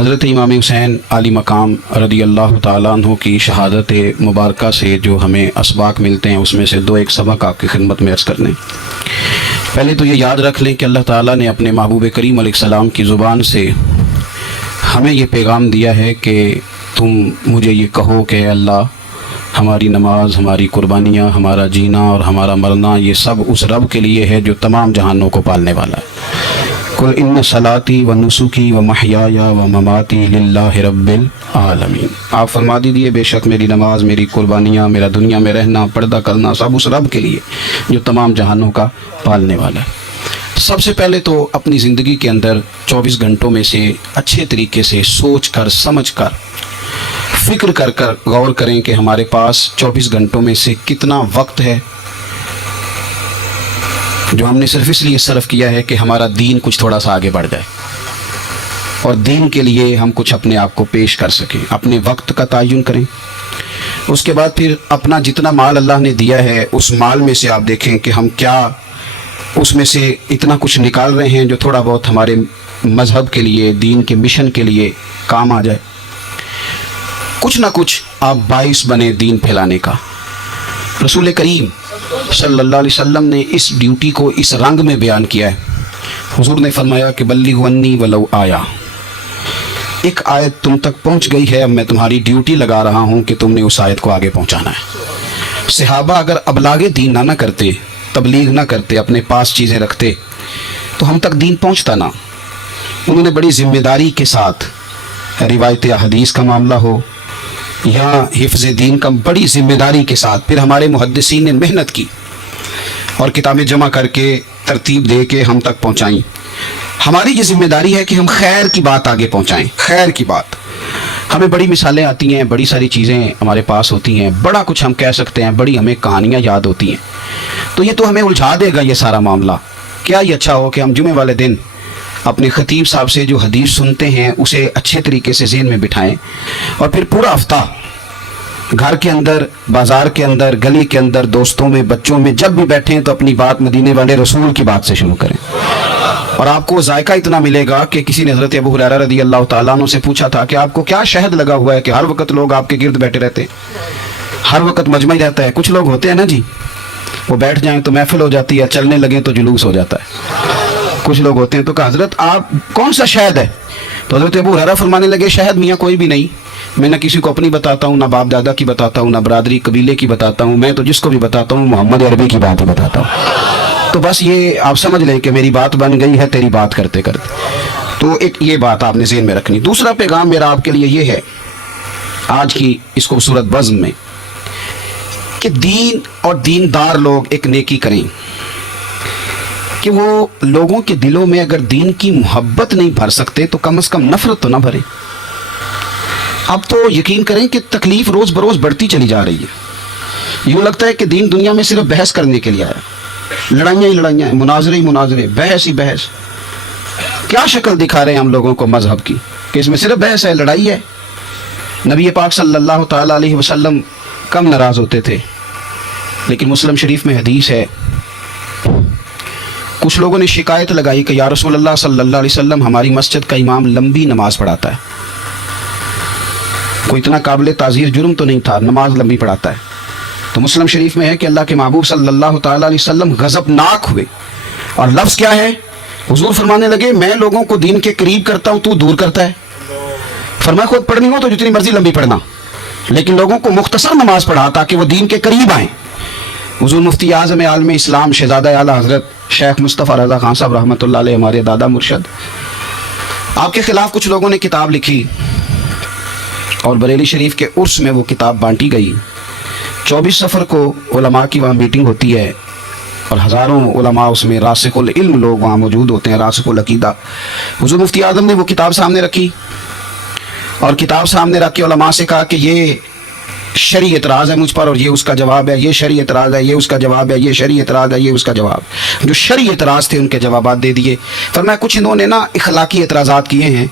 حضرت امام حسین علی مقام رضی اللہ تعالیٰ عنہ کی شہادت مبارکہ سے جو ہمیں اسباق ملتے ہیں اس میں سے دو ایک سبق آپ کی خدمت میں عرض کر لیں۔ پہلے تو یہ یاد رکھ لیں کہ اللہ تعالیٰ نے اپنے محبوب کریم علیہ السلام کی زبان سے ہمیں یہ پیغام دیا ہے کہ تم مجھے یہ کہو کہ اے اللہ، ہماری نماز، ہماری قربانیاں، ہمارا جینا اور ہمارا مرنا یہ سب اس رب کے لیے ہے جو تمام جہانوں کو پالنے والا ہے۔ قل ان صلاتی و نسکی و محیای و مماتی للہ رب العالمین۔ آپ فرما دیجیے بے شک میری نماز، میری قربانیاں، میرا دنیا میں رہنا، پردہ کرنا سب اس رب کے لیے جو تمام جہانوں کا پالنے والا ہے۔ سب سے پہلے تو اپنی زندگی کے اندر 24 گھنٹوں میں سے اچھے طریقے سے سوچ کر، سمجھ کر، فکر کر کر غور کریں کہ ہمارے پاس 24 گھنٹوں میں سے کتنا وقت ہے جو ہم نے صرف اس لیے صرف کیا ہے کہ ہمارا دین کچھ تھوڑا سا آگے بڑھ جائے اور دین کے لیے ہم کچھ اپنے آپ کو پیش کر سکیں۔ اپنے وقت کا تعین کریں۔ اس کے بعد پھر اپنا جتنا مال اللہ نے دیا ہے اس مال میں سے آپ دیکھیں کہ ہم کیا اس میں سے اتنا کچھ نکال رہے ہیں جو تھوڑا بہت ہمارے مذہب کے لیے، دین کے مشن کے لیے کام آ جائے۔ کچھ نہ کچھ آپ باعث بنے دین پھیلانے کا۔ رسول کریم صلی اللہ علیہ وسلم نے اس ڈیوٹی کو اس رنگ میں بیان کیا ہے۔ حضور نے فرمایا کہ بلغوا عنی ولو آیا، ایک آیت تم تک پہنچ گئی ہے، اب میں تمہاری ڈیوٹی لگا رہا ہوں کہ تم نے اس آیت کو آگے پہنچانا ہے۔ صحابہ اگر ابلاغ دین نہ کرتے، تبلیغ نہ کرتے، اپنے پاس چیزیں رکھتے تو ہم تک دین پہنچتا نہ۔ انہوں نے بڑی ذمہ داری کے ساتھ، روایت حدیث کا معاملہ ہو یا حفظ دین کا، بڑی ذمہ داری کے ساتھ پھر ہمارے محدثین نے محنت کی اور کتابیں جمع کر کے ترتیب دے کے ہم تک پہنچائیں۔ ہماری یہ ذمہ داری ہے کہ ہم خیر کی بات آگے پہنچائیں، خیر کی بات۔ ہمیں بڑی مثالیں آتی ہیں، بڑی ساری چیزیں ہمارے پاس ہوتی ہیں، بڑا کچھ ہم کہہ سکتے ہیں، بڑی ہمیں کہانیاں یاد ہوتی ہیں، تو یہ تو ہمیں الجھا دے گا یہ سارا معاملہ۔ کیا یہ اچھا ہو کہ ہم جمعے والے دن اپنے خطیب صاحب سے جو حدیث سنتے ہیں اسے اچھے طریقے سے ذہن میں بٹھائیں اور پھر پورا ہفتہ گھر کے اندر، بازار کے اندر، گلی کے اندر، دوستوں میں، بچوں میں جب بھی بیٹھیں تو اپنی بات مدینے والے رسول کی بات سے شروع کریں۔ اور آپ کو ذائقہ اتنا ملے گا کہ کسی نے حضرت ابو ہریرہ رضی اللہ تعالیٰ عنہ سے پوچھا تھا کہ آپ کو کیا شہد لگا ہوا ہے کہ ہر وقت لوگ آپ کے گرد بیٹھے رہتے ہیں، ہر وقت مجمع رہتا ہے؟ کچھ لوگ ہوتے ہیں نا جی، وہ بیٹھ جائیں تو محفل ہو جاتی ہے، چلنے لگیں تو جلوس ہو جاتا ہے۔ کچھ لوگ ہوتے ہیں تو کہا حضرت آپ کون سا شہد ہے؟ تو حضرت ابو ہریرہ فرمانے لگے شہد میاں کوئی بھی نہیں، میں نہ کسی کو اپنی بتاتا ہوں، نہ باپ دادا کی بتاتا ہوں، نہ برادری قبیلے کی بتاتا ہوں، میں تو جس کو بھی بتاتا ہوں محمد عربی کی بات ہی بتاتا ہوں۔ تو بس یہ آپ سمجھ لیں کہ میری بات بن گئی ہے تیری بات کرتے کرتے۔ تو ایک یہ بات آپ نے ذہن میں رکھنی۔ دوسرا پیغام میرا آپ کے لیے یہ ہے آج کی اس خوبصورت بزم میں کہ دین اور دیندار لوگ ایک نیکی کریں کہ وہ لوگوں کے دلوں میں اگر دین کی محبت نہیں بھر سکتے تو کم از کم نفرت تو نہ بھریں۔ اب تو یقین کریں کہ تکلیف روز بروز بڑھتی چلی جا رہی ہے۔ یوں لگتا ہے کہ دین دنیا میں صرف بحث کرنے کے لیے آیا، لڑائیاں ہی لڑائیاں، مناظرے ہی مناظرے، بحث ہی بحث۔ کیا شکل دکھا رہے ہیں ہم لوگوں کو مذہب کی کہ اس میں صرف بحث ہے، لڑائی ہے۔ نبی پاک صلی اللہ تعالیٰ علیہ وسلم کم ناراض ہوتے تھے، لیکن مسلم شریف میں حدیث ہے، کچھ لوگوں نے شکایت لگائی کہ یا رسول اللہ صلی اللہ علیہ وسلم ہماری مسجد کا امام لمبی نماز پڑھاتا ہے، کوئی اتنا قابل تعزیر جرم تو نہیں تھا، نماز لمبی پڑھاتا ہے۔ تو مسلم شریف میں ہے کہ اللہ کے محبوب صلی اللہ تعالیٰ علیہ وسلم غضبناک ہوئے، اور لفظ کیا ہے؟ حضور فرمانے لگے میں لوگوں کو دین کے قریب کرتا ہوں، تو دور کرتا ہے۔ فرمایا خود پڑھنی ہو تو جتنی مرضی لمبی پڑھنا، لیکن لوگوں کو مختصر نماز پڑھا تاکہ وہ دین کے قریب آئیں۔ حضور مفتی اعظم عالم اسلام شہزادہ اعلیٰ حضرت شیخ مصطفیٰ رضا خان صاحب رحمۃ اللہ علیہ، ہمارے دادا مرشد، آپ کے خلاف کچھ لوگوں نے کتاب لکھی اور بریلی شریف کے عرس میں وہ کتاب بانٹی گئی۔ 24 صفر کو علماء کی وہاں میٹنگ ہوتی ہے اور ہزاروں علماء اس میں راسخ العلم لوگ وہاں موجود ہوتے ہیں، راسخ العقیدہ۔ حضور مفتی اعظم نے وہ کتاب سامنے رکھی اور کتاب سامنے رکھ کے علماء سے کہا کہ یہ شرعی اعتراض ہے مجھ پر اور یہ اس کا جواب ہے، یہ شرعی اعتراض ہے، یہ اس کا جواب ہے، یہ شرعی اعتراض ہے، یہ اس کا جواب۔ جو شرعی اعتراض تھے ان کے جوابات دے دیے۔ فرمایا کچھ انہوں نے نا اخلاقی اعتراضات کیے ہیں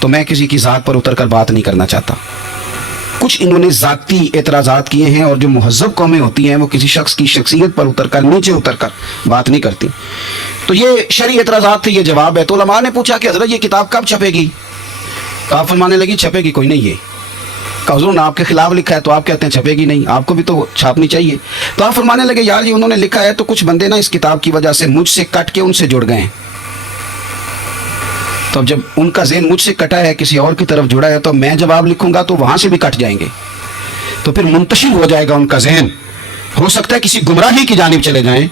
تو میں کسی کی ذات پر اتر کر بات نہیں کرنا چاہتا۔ کچھ انہوں نے ذاتی اعتراضات کیے ہیں اور جو مہذب قومیں ہوتی ہیں وہ کسی شخص کی شخصیت پر اتر کر، نیچے اتر کر بات نہیں کرتی۔ تو یہ شرعی اعتراضات تھے، یہ جواب ہے۔ تو علماء نے پوچھا کہ حضرت یہ کتاب کب چھپے گی؟ تو آپ فرمانے لگی چھپے گی کوئی نہیں یہ. کہا حضور نے آپ کے خلاف لکھا ہے تو آپ کہتے ہیں چھپے گی نہیں, آپ کو بھی تو چھاپنی چاہیے. تو آپ فرمانے لگے یار یہ انہوں نے لکھا ہے تو کچھ بندے نا اس کتاب کی وجہ سے مجھ سے کٹ کے ان سے جڑ گئے ہیں. تو اب جب ان کا ذہن مجھ سے کٹا ہے کسی اور کی طرف جڑا ہے تو میں جب آپ لکھوں گا تو وہاں سے بھی کٹ جائیں گے, تو پھر منتشر ہو جائے گا ان کا ذہن, ہو سکتا ہے کسی گمراہی کی جانب چلے جائیں.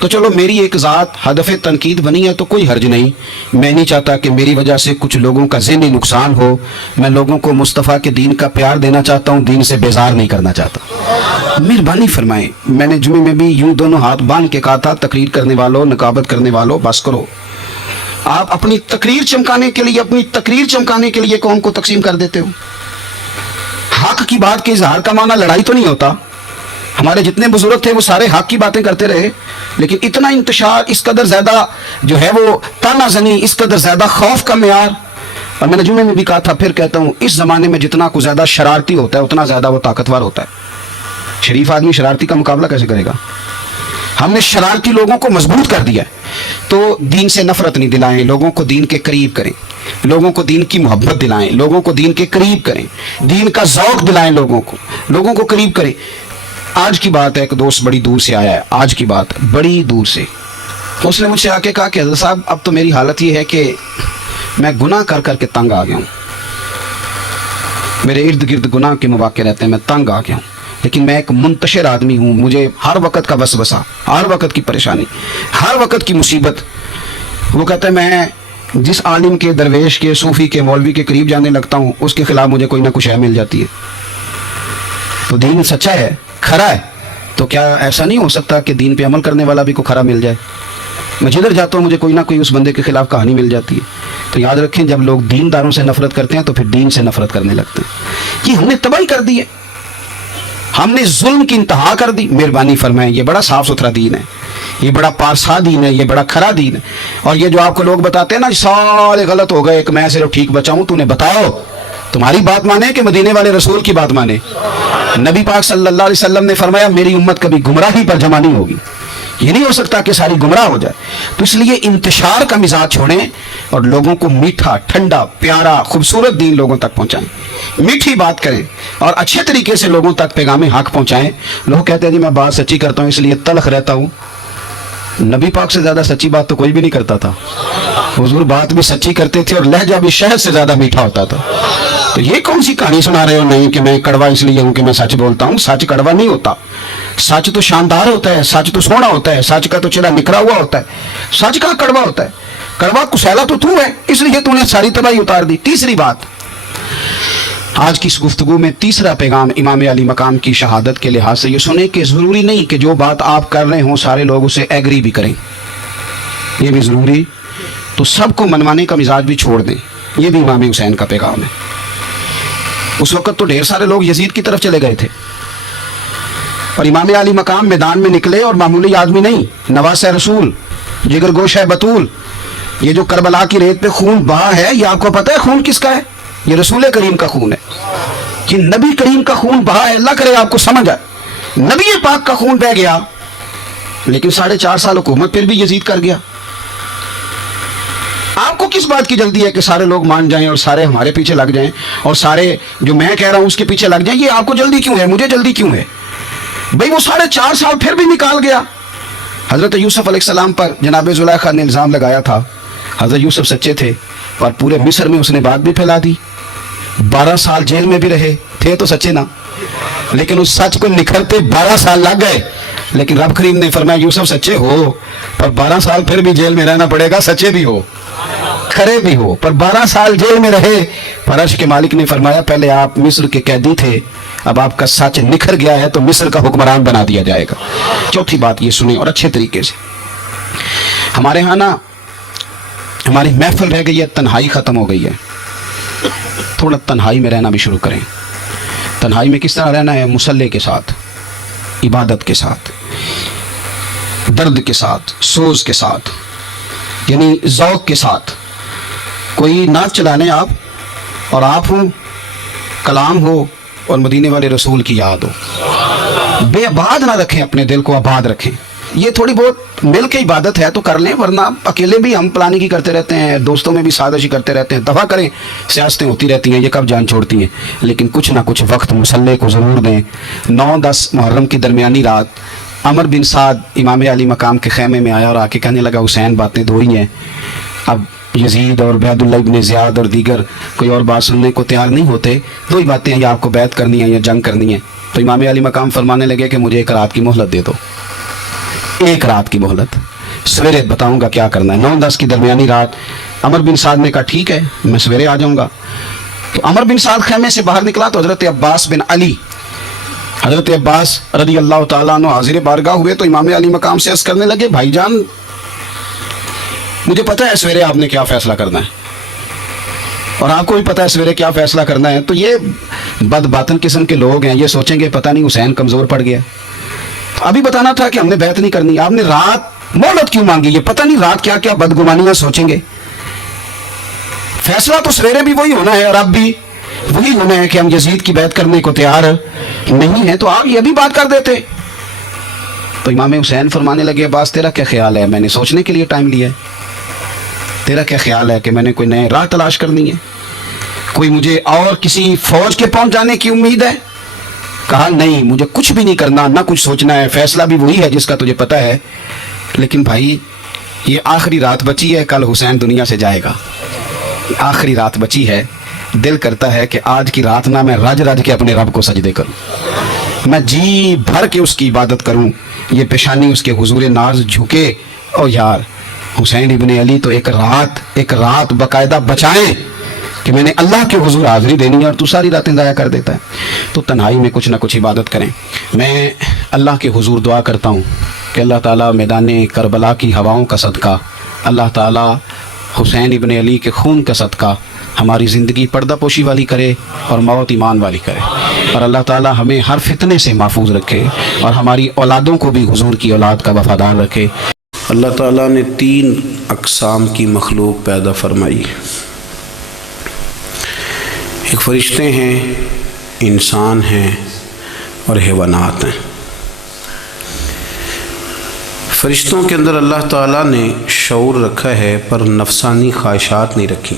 تو چلو میری ایک ذات ہدف تنقید بنی ہے تو کوئی حرج نہیں, میں نہیں چاہتا کہ میری وجہ سے کچھ لوگوں کا ذہنی نقصان ہو. میں لوگوں کو مصطفیٰ کے دین کا پیار دینا چاہتا ہوں, دین سے بیزار نہیں کرنا چاہتا. مہربانی فرمائیں. میں نے جمعے میں بھی یوں دونوں ہاتھ باندھ کے کہا تھا تقریر کرنے والوں, نقابت کرنے والوں, بس کرو. آپ اپنی تقریر چمکانے کے لیے قوم کو تقسیم کر دیتے ہو. حق کی بات کے اظہار کا معنی لڑائی تو نہیں ہوتا. ہمارے جتنے بزرگ تھے وہ سارے حق کی باتیں کرتے رہے, لیکن اتنا انتشار, اس قدر زیادہ جو ہے وہ تانا زنی, اس قدر زیادہ خوف کا معیار. اور میں نے جمعے میں بھی کہا تھا, پھر کہتا ہوں, اس زمانے میں جتنا کو زیادہ شرارتی ہوتا ہے اتنا زیادہ وہ طاقتور ہوتا ہے. شریف آدمی شرارتی کا مقابلہ کیسے کرے گا؟ ہم نے شرارتی لوگوں کو مضبوط کر دیا ہے. تو دین سے نفرت نہیں دلائیں, لوگوں کو دین کے قریب کریں, لوگوں کو دین کی محبت دلائیں, لوگوں کو دین کے قریب کریں, دین کا ذوق دلائیں, لوگوں کو قریب کریں. آج کی بات ہے, ایک دوست بڑی دور سے آیا ہے, آج کی بات بڑی دور سے. اس نے مجھ سے آ کے کہا کہ حضرت صاحب اب تو میری حالت یہ ہے کہ میں گناہ کر کر کے تنگ آ گیا ہوں, میرے ارد گرد گناہ کے مواقع رہتے ہیں, میں تنگ آ گیا ہوں, لیکن میں ایک منتشر آدمی ہوں, مجھے ہر وقت کا وسوسہ, ہر وقت کی پریشانی, ہر وقت کی مصیبت. وہ کہتا ہے میں جس عالم کے, درویش کے, صوفی کے, مولوی کے قریب جانے لگتا ہوں اس کے خلاف مجھے کوئی نہ کچھ ہے مل جاتی ہے. تو دین سچا ہے, کھرا ہے, تو کیا ایسا نہیں ہو سکتا کہ دین پہ عمل کرنے والا بھی کو کھرا مل جائے؟ میں جدھر جاتا ہوں مجھے کوئی نہ کوئی اس بندے کے خلاف کہانی مل جاتی ہے. تو یاد رکھیں, جب لوگ دین داروں سے نفرت کرتے ہیں تو پھر دین سے نفرت کرنے لگتے ہیں. یہ ہم نے تباہی کر دی ہے, ہم نے ظلم کی انتہا کر دی. مہربانی فرمائیں, یہ بڑا صاف ستھرا دین ہے, یہ بڑا پارسا دین ہے, یہ بڑا کھرا دین ہے. اور یہ جو آپ کو لوگ بتاتے ہیں نا سارے غلط ہو گئے, ایک میں صرف ٹھیک بچا ہوں, تو نے بتاؤ تمہاری بات مانے کہ مدینے والے رسول کی بات مانے؟ نبی پاک صلی اللہ علیہ وسلم نے فرمایا میری امت کبھی گمراہی پر جمع نہیں ہوگی. یہ نہیں ہو سکتا کہ ساری گمراہ ہو جائے. تو اس لیے انتشار کا مزاج چھوڑیں اور لوگوں کو میٹھا, ٹھنڈا, پیارا, خوبصورت دین لوگوں تک پہنچائیں, میٹھی بات کریں اور اچھے طریقے سے لوگوں تک پیغام حق پہنچائیں. لوگ کہتے ہیں جی میں بات سچی کرتا ہوں اس لیے تلخ رہتا ہوں. نبی پاک سے زیادہ سچی بات تو کوئی بھی نہیں کرتا تھا. حضور بات بھی سچی کرتے تھے اور لہجہ بھی شہد سے زیادہ میٹھا ہوتا تھا. تو یہ کون سی کہانی سنا رہے ہو؟ نہیں کہ میں کڑوا اس لیے ہوں کہ میں سچ بولتا ہوں. سچ کڑوا نہیں ہوتا, سچ تو شاندار ہوتا ہے, سچ تو سونا ہوتا ہے, سچ کا تو چہرہ نکھرا ہوا ہوتا ہے. سچ کا کڑوا ہوتا ہے, کڑوا کسیلا تو ہے, اس لیے تو نے ساری تباہی اتار دی. تیسری بات, آج کی اس گفتگو میں تیسرا پیغام امام علی مقام کی شہادت کے لحاظ سے یہ سنیں کہ ضروری نہیں کہ جو بات آپ کر رہے ہوں سارے لوگ اسے ایگری بھی کریں, یہ بھی ضروری. تو سب کو منوانے کا مزاج بھی چھوڑ دیں, یہ بھی امام حسین کا پیغام ہے. اس وقت تو ڈھیر سارے لوگ یزید کی طرف چلے گئے تھے اور امام علی مقام میدان میں نکلے اور معمولی آدمی نہیں, نواسہ رسول, جگر گوشہ بطول. یہ جو کربلا کی ریت پہ خون بہا ہے, یہ آپ کو پتہ ہے خون کس کا ہے؟ یہ رسول کریم کا خون ہے, یہ نبی کریم کا خون بہا ہے. اللہ کرے آپ کو سمجھ آئے, نبی پاک کا خون بہ گیا, لیکن 4.5 سال حکومت پھر بھی یزید کر گیا. آپ کو کس بات کی جلدی ہے کہ سارے لوگ مان جائیں اور سارے ہمارے پیچھے لگ جائیں اور سارے جو میں کہہ رہا ہوں اس کے پیچھے لگ جائیں؟ یہ آپ کو جلدی کیوں ہے, مجھے جلدی کیوں ہے؟ بھئی وہ 4.5 سال پھر بھی نکال گیا. حضرت یوسف علیہ السلام پر جناب زلیخا نے الزام لگایا تھا. حضرت یوسف سچے تھے اور پورے مصر میں اس نے بات بھی پھیلا دی. 12 سال جیل میں بھی رہے تھے تو سچے نا, لیکن اس سچ کو نکھرتے 12 سال لگ گئے. لیکن رب کریم نے فرمایا یوسف سچے ہو پر 12 سال پھر بھی جیل میں رہنا پڑے گا, سچے بھی ہو, کھرے بھی ہو, پر 12 سال جیل میں رہے. پر عرش کے مالک نے فرمایا پہلے آپ مصر کے قیدی تھے, اب آپ کا سچ نکھر گیا ہے تو مصر کا حکمران بنا دیا جائے گا. چوتھی بات یہ سنیں اور اچھے طریقے سے. ہمارے ہاں نا ہماری محفل رہ گئی ہے, تنہائی ختم ہو گئی ہے. تھوڑا تنہائی میں رہنا بھی شروع کریں. تنہائی میں کس طرح رہنا ہے؟ مصلی کے ساتھ, عبادت کے ساتھ, درد کے ساتھ, سوز کے ساتھ, یعنی ذوق کے ساتھ. کوئی نعت چلا لیں آپ اور آپ ہوں, کلام ہو اور مدینے والے رسول کی یاد ہو. بے آباد نہ رکھیں, اپنے دل کو آباد رکھیں. یہ تھوڑی بہت مل کے عبادت ہے تو کر لیں، ورنہ اکیلے بھی ہم پلاننگ ہی کرتے رہتے ہیں، دوستوں میں بھی سازشی کرتے رہتے ہیں، دفع کریں، سیاستیں ہوتی رہتی ہیں، یہ کب جان چھوڑتی ہیں۔ لیکن کچھ نہ کچھ وقت مصلی کو ضرور دیں۔ 9-10 محرم کی درمیانی رات عمر بن سعد امام علی مقام کے خیمے میں آیا اور آ کے کہنے لگا حسین باتیں دو ہی ہیں، اب یزید اور عبید اللہ ابن زیاد اور دیگر کوئی اور بات سننے کو تیار نہیں ہوتے، دو ہی باتیں ہیں، یا آپ کو بیعت کرنی ہے یا جنگ کرنی ہے۔ تو امام علی مقام فرمانے لگے کہ مجھے ایک رات کی مہلت دے دو، ایک رات کی مہلت، سویرے بتاؤں گا کیا کرنا ہے۔ 9-10 کی درمیانی رات عمر بن سعد نے کہا ٹھیک ہے میں سویرے آ جاؤں گا۔ تو عمر بن سعد خیمے سے باہر نکلا تو حضرت عباس بن علی، حضرت عباس رضی اللہ تعالیٰ عنہ حاضر بارگاہ ہوئے تو امام علی مقام سے عرض کرنے لگے بھائی جان مجھے پتہ ہے سویرے آپ نے کیا فیصلہ کرنا ہے، اور آپ کو بھی پتہ ہے سویرے کیا فیصلہ کرنا ہے۔ تو یہ بد باطن قسم کے لوگ ہیں، یہ سوچیں گے پتہ نہیں حسین کمزور پڑ گیا، ابھی بتانا تھا کہ ہم نے بیعت نہیں کرنی، آپ نے رات مہلت کیوں مانگی، یہ پتہ نہیں رات کیا کیا بدگمانیاں سوچیں گے۔ فیصلہ تو سویرے بھی وہی ہونا ہے اور اب بھی وہی ہونا ہے کہ ہم یزید کی بیعت کرنے کو تیار نہیں ہیں، تو آپ یہ بھی بات کر دیتے۔ تو امام حسین فرمانے لگے عباس تیرا کیا خیال ہے، میں نے سوچنے کے لیے ٹائم لیا ہے، تیرا کیا خیال ہے کہ میں نے کوئی نئے راہ تلاش کرنی ہے، کوئی مجھے اور کسی فوج کے پہنچ جانے کی امید ہے؟ کہا نہیں مجھے کچھ بھی نہیں کرنا، نہ کچھ سوچنا ہے، فیصلہ بھی وہی ہے جس کا تجھے پتہ ہے، لیکن بھائی یہ آخری رات بچی ہے، کل حسین دنیا سے جائے گا، آخری رات بچی ہے، دل کرتا ہے کہ آج کی رات نہ میں رج رج کے اپنے رب کو سجدے کروں، میں جی بھر کے اس کی عبادت کروں، یہ پیشانی اس کے حضور ناز جھکے۔ اور یار حسین ابن علی تو ایک رات باقاعدہ بچائیں کہ میں نے اللہ کے حضور حاضری دینی ہے اور تو ساری راتیں ضائع کر دیتا ہے۔ تو تنہائی میں کچھ نہ کچھ عبادت کریں۔ میں اللہ کے حضور دعا کرتا ہوں کہ اللہ تعالیٰ میدان کربلا کی ہواؤں کا صدقہ، اللہ تعالیٰ حسین ابن علی کے خون کا صدقہ ہماری زندگی پردہ پوشی والی کرے اور موت ایمان والی کرے، اور اللہ تعالیٰ ہمیں ہر فتنے سے محفوظ رکھے اور ہماری اولادوں کو بھی حضور کی اولاد کا وفادار رکھے۔ اللہ تعالیٰ نے 3 اقسام کی مخلوق پیدا فرمائی، ایک فرشتے ہیں، انسان ہیں اور حیوانات ہیں۔ فرشتوں کے اندر اللہ تعالیٰ نے شعور رکھا ہے پر نفسانی خواہشات نہیں رکھی،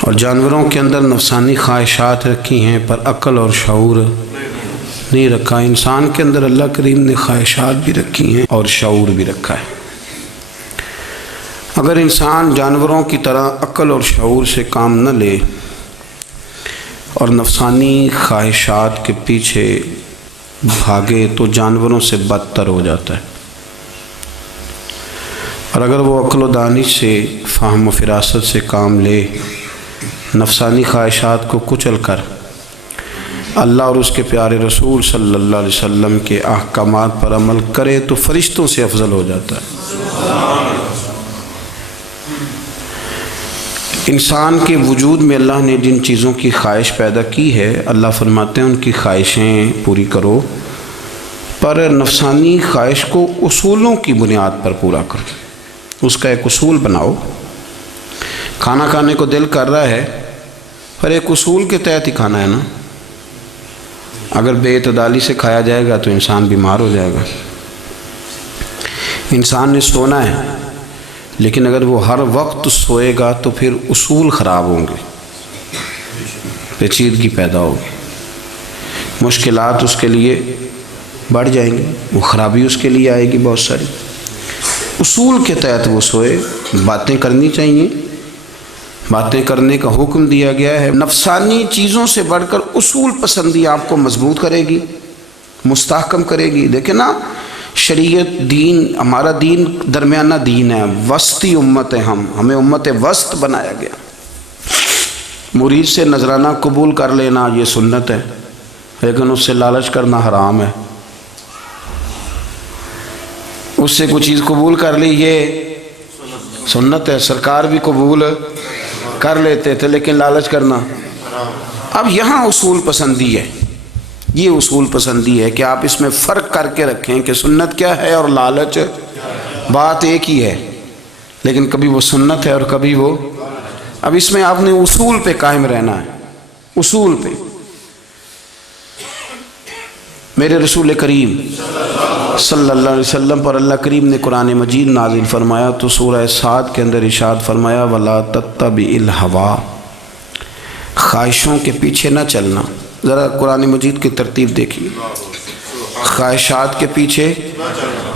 اور جانوروں کے اندر نفسانی خواہشات رکھی ہیں پر عقل اور شعور نہیں رکھا۔ انسان کے اندر اللہ کریم نے خواہشات بھی رکھی ہیں اور شعور بھی رکھا ہے۔ اگر انسان جانوروں کی طرح عقل اور شعور سے کام نہ لے اور نفسانی خواہشات کے پیچھے بھاگے تو جانوروں سے بدتر ہو جاتا ہے، اور اگر وہ عقل و دانش سے، فہم و فراست سے کام لے، نفسانی خواہشات کو کچل کر اللہ اور اس کے پیارے رسول صلی اللہ علیہ وسلم کے احکامات پر عمل کرے تو فرشتوں سے افضل ہو جاتا ہے۔ انسان کے وجود میں اللہ نے جن چیزوں کی خواہش پیدا کی ہے، اللہ فرماتے ہیں ان کی خواہشیں پوری کرو، پر نفسانی خواہش کو اصولوں کی بنیاد پر پورا کرو، اس کا ایک اصول بناؤ۔ کھانا کھانے کو دل کر رہا ہے پر ایک اصول کے تحت ہی کھانا ہے نا، اگر بے اعتدالی سے کھایا جائے گا تو انسان بیمار ہو جائے گا۔ انسان نے سونا ہے لیکن اگر وہ ہر وقت سوئے گا تو پھر اصول خراب ہوں گے، پیچیدگی پیدا ہوگی، مشکلات اس کے لیے بڑھ جائیں گے، وہ خرابی اس کے لیے آئے گی بہت ساری۔ اصول کے تحت وہ سوئے، باتیں کرنی چاہیے، باتیں کرنے کا حکم دیا گیا ہے۔ نفسانی چیزوں سے بڑھ کر اصول پسندی آپ کو مضبوط کرے گی، مستحکم کرے گی۔ دیکھیں نا، شریعت دین، ہمارا دین درمیانہ دین ہے، وسطی امت ہے، ہمیں امت وسط بنایا گیا۔ مرید سے نذرانہ قبول کر لینا یہ سنت ہے، لیکن اس سے لالچ کرنا حرام ہے۔ اس سے کوئی چیز قبول کر لی یہ سنت ہے، سرکار بھی قبول کر لیتے تھے لیکن لالچ کرنا۔ اب یہاں اصول پسندی ہے، یہ اصول پسندی ہے کہ آپ اس میں فرق کر کے رکھیں کہ سنت کیا ہے اور لالچ، بات ایک ہی ہے لیکن کبھی وہ سنت ہے اور کبھی وہ۔ اب اس میں آپ نے اصول پہ قائم رہنا ہے، اصول پہ۔ میرے رسول کریم صلی اللہ علیہ وسلم پر اللہ کریم نے قرآن مجید نازل فرمایا تو سورہ صاد کے اندر ارشاد فرمایا وَلَا تَتَّبِعِ الْهَوَىٰ، خواہشوں کے پیچھے نہ چلنا۔ ذرا قرآن مجید کی ترتیب دیکھیے، خواہشات کے پیچھے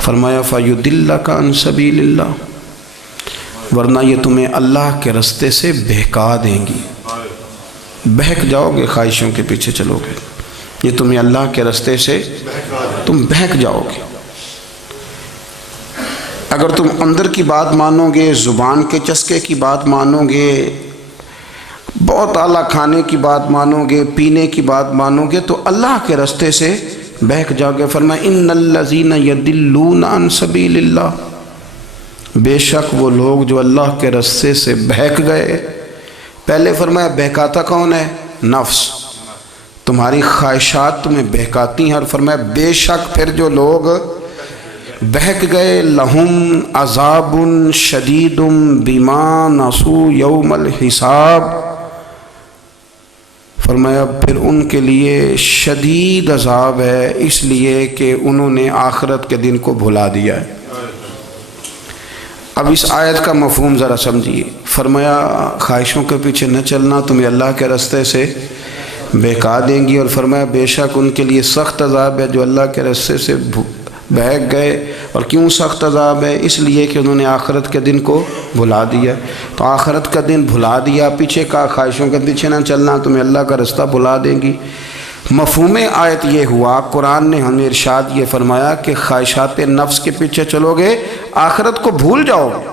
فرمایا فَيُضِلَّكَ عَنْ سَبِيلِ اللَّهِ، ورنہ یہ تمہیں اللہ کے رستے سے بہکا دیں گی، بہک جاؤ گے، خواہشوں کے پیچھے چلو گے، یہ تمہیں اللہ کے رستے سے تم بہک جاؤ گے۔ اگر تم اندر کی بات مانو گے، زبان کے چسکے کی بات مانو گے، بہت اعلیٰ کھانے کی بات مانو گے، پینے کی بات مانو گے، تو اللہ کے رستے سے بہک جاؤ گے۔ فرمایا ان الذین یضلون عن سبیل اللہ، بے شک وہ لوگ جو اللہ کے رستے سے بہک گئے۔ پہلے فرمایا بہکاتا کون ہے؟ نفس، تمہاری خواہشات تمہیں بہکاتی ہیں، اور فرمایا بے شک پھر جو لوگ بہک گئے لہم عذاب شدید بما نسوا یوم الحساب، فرمایا پھر ان کے لیے شدید عذاب ہے اس لیے کہ انہوں نے آخرت کے دن کو بھلا دیا ہے۔ اب اس آیت کا مفہوم ذرا سمجھیے۔ فرمایا خواہشوں کے پیچھے نہ چلنا تمہیں اللہ کے رستے سے بہکا دیں گی، اور فرمایا بے شک ان کے لیے سخت عذاب ہے جو اللہ کے رستے سے بہک گئے۔ اور کیوں سخت عذاب ہے؟ اس لیے کہ انہوں نے آخرت کے دن کو بھلا دیا۔ تو آخرت کا دن بھلا دیا، پیچھے کا خواہشوں کے پیچھے نہ چلنا تمہیں اللہ کا رستہ بھلا دیں گی۔ مفہوم آیت یہ ہوا، قرآن نے ہمیں ارشاد یہ فرمایا کہ خواہشات نفس کے پیچھے چلو گے آخرت کو بھول جاؤ گے،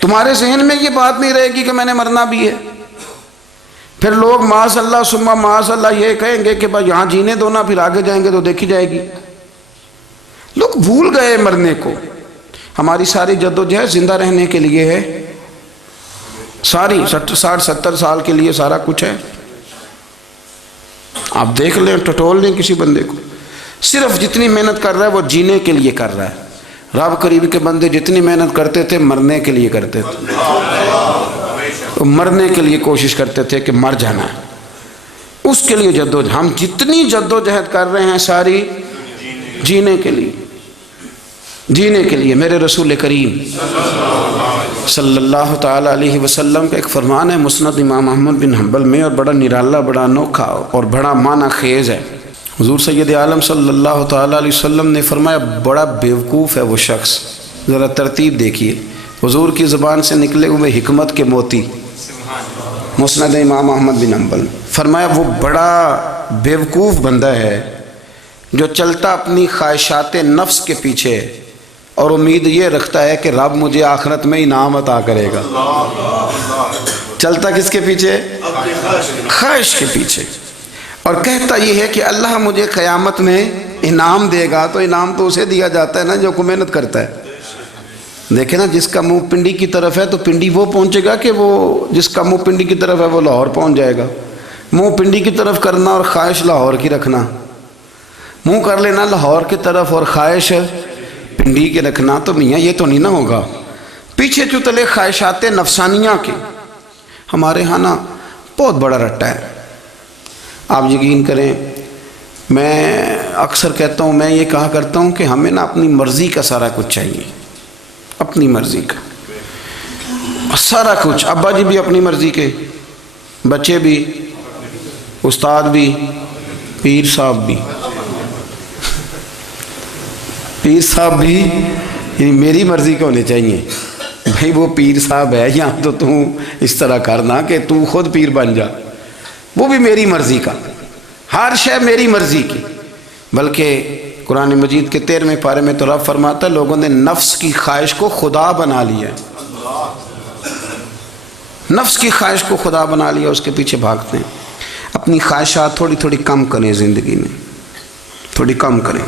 تمہارے ذہن میں یہ بات نہیں رہے گی کہ میں نے مرنا بھی ہے۔ پھر لوگ معاذ اللہ ثم معاذ اللہ یہ کہیں گے کہ بھائی یہاں جینے دو نا، پھر آگے جائیں گے تو دیکھی جائے گی۔ لوگ بھول گئے مرنے کو۔ ہماری ساری جدوجہد زندہ رہنے کے لیے ہے، ساری 60-70 سال کے لیے سارا کچھ ہے۔ آپ دیکھ لیں، ٹٹول لیں کسی بندے کو، صرف جتنی محنت کر رہا ہے وہ جینے کے لیے کر رہا ہے۔ رب قریب کے بندے جتنی محنت کرتے تھے مرنے کے لیے کرتے تھے، مرنے کے لیے کوشش کرتے تھے کہ مر جانا ہے، اس کے لیے جدوجہد۔ ہم جتنی جدوجہد کر رہے ہیں ساری جینے کے لیے، جینے کے لیے۔ میرے رسول کریم صلی اللہ تعالیٰ علیہ وسلم کا ایک فرمان ہے مسند امام احمد بن حنبل میں، اور بڑا نرالا، بڑا انوکھا اور بڑا معنی خیز ہے۔ حضور سید عالم صلی اللہ تعالیٰ علیہ وسلم نے فرمایا بڑا بیوقوف ہے وہ شخص، ذرا ترتیب دیکھیے، حضور کی زبان سے نکلے ہوئے حکمت کے موتی، مسند امام احمد بن حنبل۔ فرمایا وہ بڑا بیوقوف بندہ ہے جو چلتا اپنی خواہشات نفس کے پیچھے اور امید یہ رکھتا ہے کہ رب مجھے آخرت میں انعام عطا کرے گا۔ چلتا کس کے پیچھے؟ خواہش کے پیچھے، اور کہتا یہ ہے کہ اللہ مجھے قیامت میں انعام دے گا۔ تو انعام تو اسے دیا جاتا ہے نا جو کوئی محنت کرتا ہے۔ دیکھیں نا، جس کا منہ پنڈی کی طرف ہے تو پنڈی وہ پہنچے گا کہ وہ جس کا منہ پنڈی کی طرف ہے وہ لاہور پہنچ جائے گا۔ منہ پنڈی کی طرف کرنا اور خواہش لاہور کی رکھنا، منہ کر لینا لاہور کی طرف اور خواہش پنڈی کے رکھنا، تو میاں یہ تو نہیں نہ ہوگا۔ پیچھے چتلے خواہشات نفسانیہ کے ہمارے ہاں نا بہت بڑا رٹا ہے۔ آپ یقین کریں، میں اکثر کہتا ہوں، میں یہ کہا کرتا ہوں کہ ہمیں نا اپنی مرضی کا سارا کچھ چاہیے، اپنی مرضی کا سارا کچھ۔ ابا جی بھی اپنی مرضی کے، بچے بھی، استاد بھی، پیر صاحب بھی، پیر صاحب بھی، یعنی میری مرضی کے ہونے چاہیے۔ بھائی وہ پیر صاحب ہے یا تو اس طرح کرنا کہ تو خود پیر بن جا، وہ بھی میری مرضی کا، ہر شے میری مرضی کی۔ بلکہ قرآن مجید کے 13ویں پارے میں تو رب فرماتا ہے لوگوں نے نفس کی خواہش کو خدا بنا لیا، نفس کی خواہش کو خدا بنا لیا، اس کے پیچھے بھاگتے ہیں۔ اپنی خواہشات تھوڑی تھوڑی کم کریں، زندگی میں تھوڑی کم کریں۔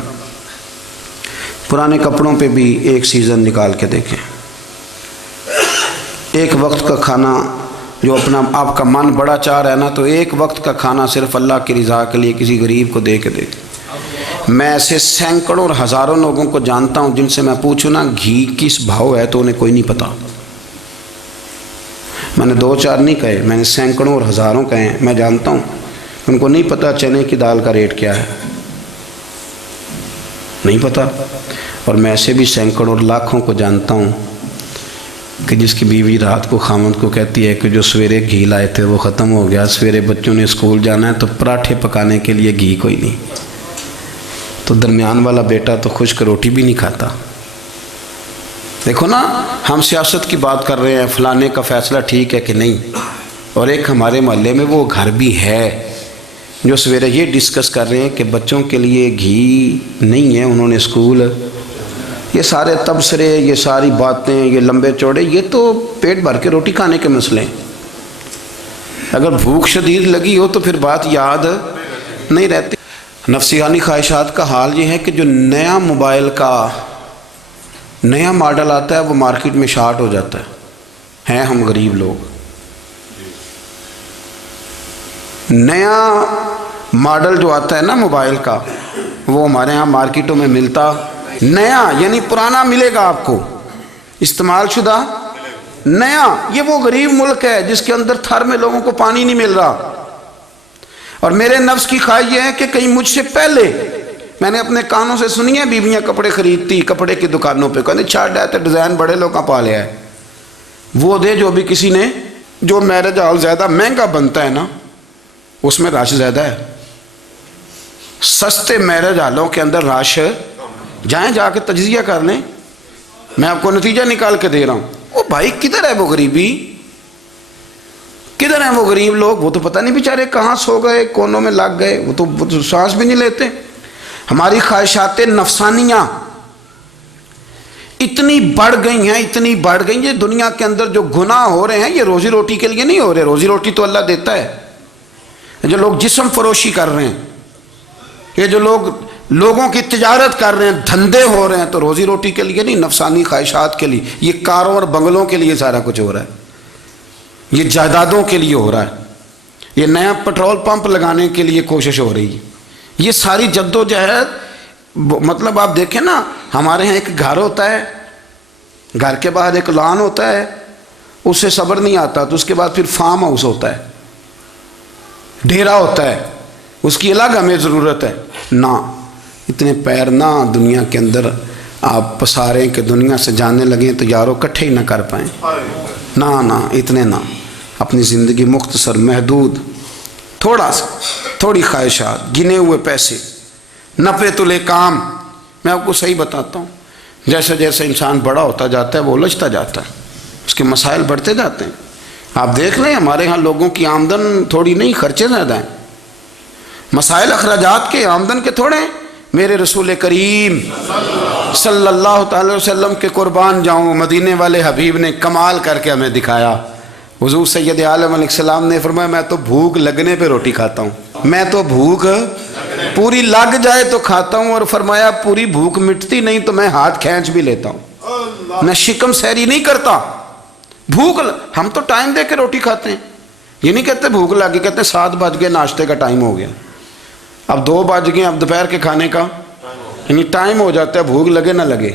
پرانے کپڑوں پہ بھی ایک سیزن نکال کے دیکھیں، ایک وقت کا کھانا جو اپنا آپ کا من بڑا چاہ رہا ہے نا، تو ایک وقت کا کھانا صرف اللہ کی رضا کے لیے کسی غریب کو دے کے دیکھیں۔ میں ایسے سینکڑوں اور ہزاروں لوگوں کو جانتا ہوں جن سے میں پوچھوں نا گھی کس بھاؤ ہے تو انہیں کوئی نہیں پتا۔ میں نے 2-4 نہیں کہے، میں نے سینکڑوں اور ہزاروں کہے ہیں، میں جانتا ہوں۔ ان کو نہیں پتہ چنے کی دال کا ریٹ کیا ہے، نہیں پتہ۔ اور میں ایسے بھی سینکڑوں اور لاکھوں کو جانتا ہوں کہ جس کی بیوی رات کو خامند کو کہتی ہے کہ جو سویرے گھی لائے تھے وہ ختم ہو گیا، سویرے بچوں نے اسکول جانا ہے تو پراٹھے پکانے کے لیے گھی کوئی نہیں، تو درمیان والا بیٹا تو خشک روٹی بھی نہیں کھاتا۔ دیکھو نا، ہم سیاست کی بات کر رہے ہیں، فلانے کا فیصلہ ٹھیک ہے کہ نہیں، اور ایک ہمارے محلے میں وہ گھر بھی ہے جو سویرے یہ ڈسکس کر رہے ہیں کہ بچوں کے لیے گھی نہیں ہے، انہوں نے اسکول، یہ سارے تبصرے، یہ ساری باتیں، یہ لمبے چوڑے، یہ تو پیٹ بھر کے روٹی کھانے کے مسئلے ہیں۔ اگر بھوک شدید لگی ہو تو پھر بات یاد نہیں رہتی۔ نفسیانی خواہشات کا حال یہ ہے کہ جو نیا موبائل کا نیا ماڈل آتا ہے وہ مارکیٹ میں شارٹ ہو جاتا ہے، ہیں ہم غریب لوگ، نیا ماڈل جو آتا ہے نا موبائل کا وہ ہمارے ہاں مارکیٹوں میں ملتا نیا، یعنی پرانا ملے گا آپ کو، استعمال شدہ نیا۔ یہ وہ غریب ملک ہے جس کے اندر تھر میں لوگوں کو پانی نہیں مل رہا، اور میرے نفس کی خواہش یہ ہے کہ کہیں مجھ سے پہلے، میں نے اپنے کانوں سے سنی ہے بیویاں کپڑے خریدتی کپڑے کی دکانوں پہ، کہتے چھاٹ ہے تو ڈیزائن بڑے لوگ کا پا لیا ہے، وہ دے جو بھی کسی نے، جو میرج ہال زیادہ مہنگا بنتا ہے نا اس میں رش زیادہ ہے، سستے میرج ہالوں کے اندر رش، جائیں جا کے تجزیہ کر لیں، میں آپ کو نتیجہ نکال کے دے رہا ہوں۔ او بھائی کدھر ہے وہ غریبی، کدھر ہیں وہ غریب لوگ؟ وہ تو پتہ نہیں بیچارے کہاں سو گئے، کونوں میں لگ گئے، وہ تو سانس بھی نہیں لیتے۔ ہماری خواہشات نفسانیہ اتنی بڑھ گئی ہیں، اتنی بڑھ گئی ہیں، دنیا کے اندر جو گناہ ہو رہے ہیں یہ روزی روٹی کے لیے نہیں ہو رہے، روزی روٹی تو اللہ دیتا ہے۔ جو لوگ جسم فروشی کر رہے ہیں، یہ جو لوگ لوگوں کی تجارت کر رہے ہیں، دھندے ہو رہے ہیں، تو روزی روٹی کے لیے نہیں، نفسانی خواہشات کے لیے۔ یہ کاروں اور بنگلوں کے لیے سارا کچھ ہو رہا ہے، یہ جائیدادوں کے لیے ہو رہا ہے، یہ نیا پٹرول پمپ لگانے کے لیے کوشش ہو رہی ہے، یہ ساری جد و جہد۔ مطلب آپ دیکھیں نا، ہمارے ہاں ایک گھر ہوتا ہے، گھر کے باہر ایک لان ہوتا ہے، اس سے صبر نہیں آتا تو اس کے بعد پھر فارم ہاؤس ہوتا ہے، ڈیرا ہوتا ہے، اس کی الگ ہمیں ضرورت ہے نا۔ اتنے پیر نہ دنیا کے اندر آپ پساریں کہ دنیا سے جانے لگیں تو یارو کٹھے ہی نہ کر پائیں، نہ اتنے نہ، اپنی زندگی مختصر، محدود، تھوڑا سا، تھوڑی خواہشات، گنے ہوئے پیسے، نپے تلے کام۔ میں آپ کو صحیح بتاتا ہوں، جیسے جیسے انسان بڑا ہوتا جاتا ہے وہ الجھتا جاتا ہے، اس کے مسائل بڑھتے جاتے ہیں۔ آپ دیکھ لیں ہمارے ہاں لوگوں کی آمدن تھوڑی نہیں، خرچے زیادہ ہیں، مسائل اخراجات کے، آمدن کے تھوڑے ہیں۔ میرے رسول کریم صلی اللہ تعالی وسلم کے قربان جاؤں، مدینے والے حبیب نے کمال کر کے ہمیں دکھایا۔ حضور سید عالم علیہ السلام نے فرمایا میں تو بھوک لگنے پہ روٹی کھاتا ہوں، میں تو بھوک پوری لگ جائے تو کھاتا ہوں، اور فرمایا پوری بھوک مٹتی نہیں تو میں ہاتھ کھینچ بھی لیتا ہوں، میں شکم سیری نہیں کرتا۔ بھوک ہم تو ٹائم دے کے روٹی کھاتے ہیں، یہ نہیں کہتے بھوک لگی، کہتے 7 بج گئے، ناشتے کا ٹائم ہو گیا، اب 2 بج گئے، اب دوپہر کے کھانے کا یعنی ٹائم ہو جاتا ہے، بھوک لگے نہ لگے،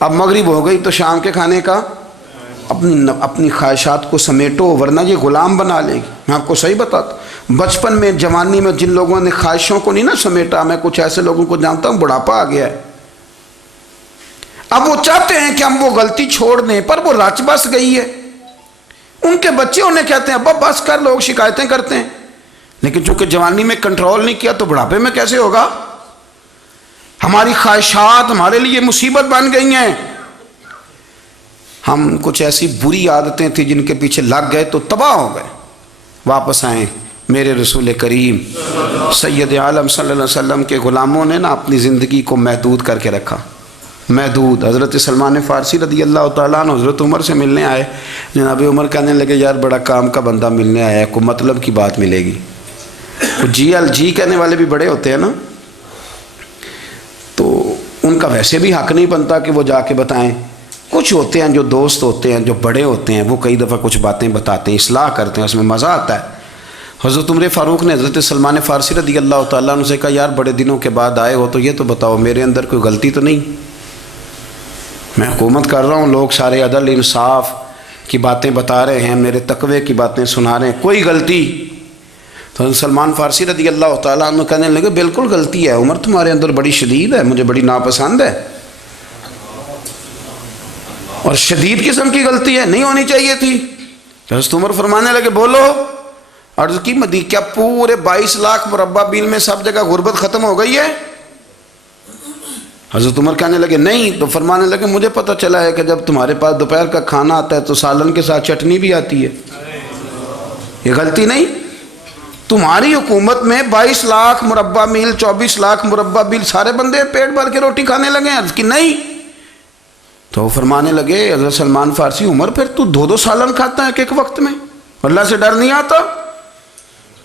اب مغرب ہو گئی تو شام کے کھانے کا۔ اپنی خواہشات کو سمیٹو ورنہ یہ غلام بنا لے گی۔ میں آپ کو صحیح بتاتا ہوں، بچپن میں، جوانی میں جن لوگوں نے خواہشوں کو نہیں نہ سمیٹا، میں کچھ ایسے لوگوں کو جانتا ہوں بڑھاپا آ گیا ہے، اب وہ چاہتے ہیں کہ ہم وہ غلطی چھوڑ دیں، پر وہ رچ بس گئی ہے، ان کے بچے انہیں کہتے ہیں ابا بس کر، لوگ شکایتیں کرتے ہیں، لیکن چونکہ جوانی میں کنٹرول نہیں کیا تو بڑھاپے میں کیسے ہوگا؟ ہماری خواہشات ہمارے لیے مصیبت بن گئی ہیں۔ ہم کچھ ایسی بری عادتیں تھیں جن کے پیچھے لگ گئے تو تباہ ہو گئے۔ واپس آئیں، میرے رسول کریم سید عالم صلی اللہ علیہ وسلم کے غلاموں نے نا اپنی زندگی کو محدود کر کے رکھا، محدود۔ حضرت سلمان فارسی رضی اللہ تعالیٰ عنہ حضرت عمر سے ملنے آئے، جناب عمر کہنے لگے یار بڑا کام کا بندہ ملنے آیا ہے، کوئی مطلب کی بات ملے گی۔ جی کہنے والے بھی بڑے ہوتے ہیں نا، تو ان کا ویسے بھی حق نہیں بنتا کہ وہ جا کے بتائیں۔ کچھ ہوتے ہیں جو دوست ہوتے ہیں، جو بڑے ہوتے ہیں، وہ کئی دفعہ کچھ باتیں بتاتے ہیں، اصلاح کرتے ہیں، اس میں مزہ آتا ہے۔ حضرت عمر فاروق نے حضرت سلمان فارسی رضی اللہ تعالیٰ عنہ سے کہا یار بڑے دنوں کے بعد آئے ہو تو یہ تو بتاؤ میرے اندر کوئی غلطی تو نہیں؟ میں حکومت کر رہا ہوں، لوگ سارے عدل انصاف کی باتیں بتا رہے ہیں، میرے تقوی کی باتیں سنا رہے ہیں، کوئی غلطی؟ تو سلمان فارسی رضی اللہ تعالیٰ عنہ کہنے لگے بالکل غلطی ہے عمر، تمہارے اندر بڑی شدید ہے، مجھے بڑی ناپسند ہے، اور شدید قسم کی غلطی ہے، نہیں ہونی چاہیے تھی۔ حضرت عمر فرمانے لگے بولو۔ عرض کی مدی کیا پورے 22 لاکھ مربع میل میں سب جگہ غربت ختم ہو گئی ہے؟ حضرت عمر کہنے لگے نہیں۔ تو فرمانے لگے مجھے پتہ چلا ہے کہ جب تمہارے پاس دوپہر کا کھانا آتا ہے تو سالن کے ساتھ چٹنی بھی آتی ہے، یہ غلطی نہیں؟ تمہاری حکومت میں 22 لاکھ مربع میل 24 لاکھ مربع میل سارے بندے پیٹ بھر کے روٹی کھانے لگے ہیں؟ عرض کی نہیں۔ تو وہ فرمانے لگے حضرت سلمان فارسی عمر پھر تو 2 سالن کھاتا ہے ایک وقت میں، اللہ سے ڈر نہیں آتا؟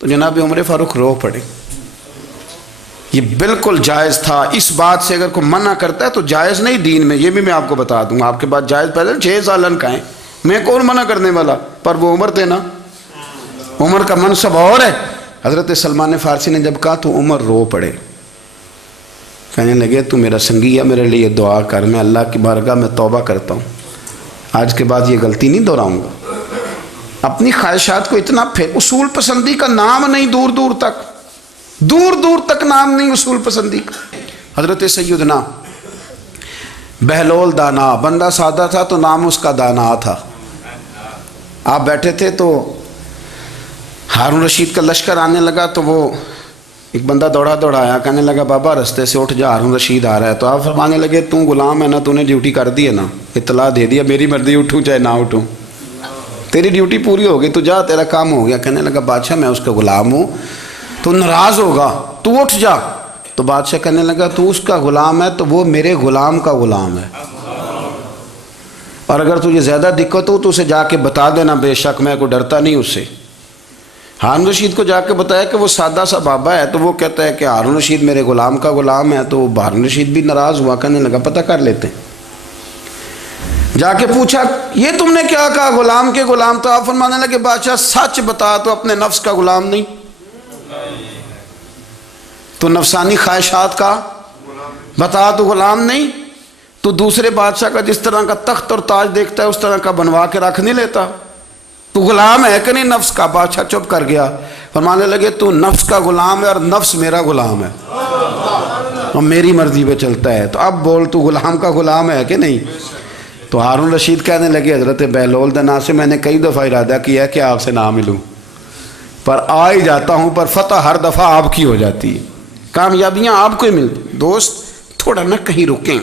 تو جناب عمر فاروق رو پڑے۔ یہ بالکل جائز تھا، اس بات سے اگر کوئی منع کرتا ہے تو جائز نہیں دین میں، یہ بھی میں آپ کو بتا دوں گا، آپ کے پاس جائز پہلے 6 سالن کھائیں، میں کون منع کرنے والا، پر وہ عمر تھے نا، عمر کا منصب اور ہے۔ حضرت سلمان فارسی نے جب کہا تو عمر رو پڑے، کہنے لگے تو میرا سنگی ہے، میرے لیے دعا کر، میں اللہ کی بارگاہ میں توبہ کرتا ہوں، آج کے بعد یہ غلطی نہیں دہراؤں گا۔ اپنی خواہشات کو اتنا اصول پسندی کا نام نہیں، دور دور تک نام نہیں اصول پسندی کا۔ حضرت سیدنا بہلول دانا، بندہ سادہ تھا تو نام اس کا دانا تھا۔ آپ بیٹھے تھے تو ہارون رشید کا لشکر آنے لگا تو وہ ایک بندہ دوڑا آیا، کہنے لگا بابا رستے سے اٹھ جا، ہارون رشید آ رہا ہے۔ تو آپ فرمانے لگے تو غلام ہے نا، تو نے ڈیوٹی کر دی ہے نا، اطلاع دے دیا، میری مرضی اٹھوں چاہے نہ اٹھوں، تیری ڈیوٹی پوری ہو گئی، تو جا، تیرا کام ہو گیا۔ کہنے لگا بادشاہ میں اس کا غلام ہوں، تو ناراض ہوگا، تو اٹھ جا۔ تو بادشاہ کہنے لگا تو اس کا غلام ہے تو وہ میرے غلام کا غلام ہے، اور اگر تجھے زیادہ دقت ہو تو اسے جا کے بتا دینا، بے شک میں کو ڈرتا نہیں اس سے۔ ہارون رشید کو جا کے بتایا کہ وہ سادہ سا بابا ہے، تو وہ کہتا ہے کہ ہارون رشید میرے غلام کا غلام ہے، تو ہارون رشید بھی ناراض ہوا، کہنے لگا پتہ کر لیتے ہیں۔ جا کے پوچھا یہ تم نے کیا کہا، غلام کے غلام؟ تو آپ فرمانے لگے بادشاہ سچ بتا، تو اپنے نفس کا غلام نہیں تو نفسانی خواہشات کا بتا، تو غلام نہیں تو دوسرے بادشاہ کا جس طرح کا تخت اور تاج دیکھتا ہے اس طرح کا بنوا کے رکھ نہیں لیتا، تو غلام ہے کہ نہیں نفس کا؟ بادشاہ چپ کر گیا۔ فرمانے لگے تو نفس کا غلام ہے اور نفس میرا غلام ہے، اور میری مرضی پہ چلتا ہے، تو اب بول تو غلام کا غلام ہے کہ نہیں؟ تو ہارون رشید کہنے لگے حضرت بہلول دانا سے میں نے کئی دفعہ ارادہ کیا کہ آپ سے نہ ملوں، پر آ ہی جاتا ہوں، پر فتح ہر دفعہ آپ کی ہو جاتی ہے، کامیابیاں آپ کو ہی ملتی۔ دوست تھوڑا نہ کہیں رکیں،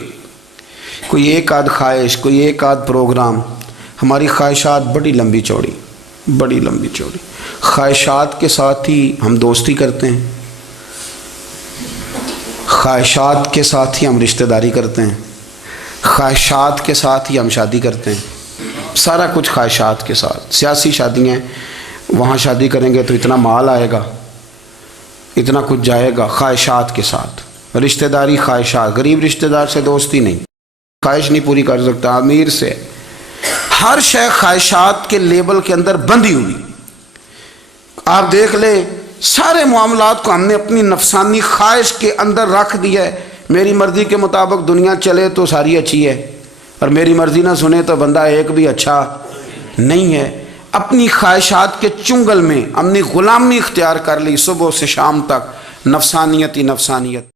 کوئی ایک آدھ خواہش، کوئی ایک آدھ پروگرام، ہماری خواہشات بڑی لمبی چوڑی، خواہشات کے ساتھ ہی ہم دوستی کرتے ہیں، خواہشات کے ساتھ ہی ہم رشتہ داری کرتے ہیں، خواہشات کے ساتھ ہی ہم شادی کرتے ہیں، سارا کچھ خواہشات کے ساتھ۔ سیاسی شادیاں، وہاں شادی کریں گے تو اتنا مال آئے گا، اتنا کچھ جائے گا، خواہشات کے ساتھ رشتہ داری، خواہشات۔ غریب رشتہ دار سے دوستی نہیں، خواہش نہیں پوری کر سکتا، امیر سے۔ ہر شے خواہشات کے لیبل کے اندر بندھی ہوئی۔ آپ دیکھ لیں سارے معاملات کو ہم نے اپنی نفسانی خواہش کے اندر رکھ دیا ہے، میری مرضی کے مطابق دنیا چلے تو ساری اچھی ہے، اور میری مرضی نہ سنے تو بندہ ایک بھی اچھا نہیں ہے۔ اپنی خواہشات کے چنگل میں ہم نے غلامی اختیار کر لی، صبح سے شام تک نفسانیت ہی نفسانیت۔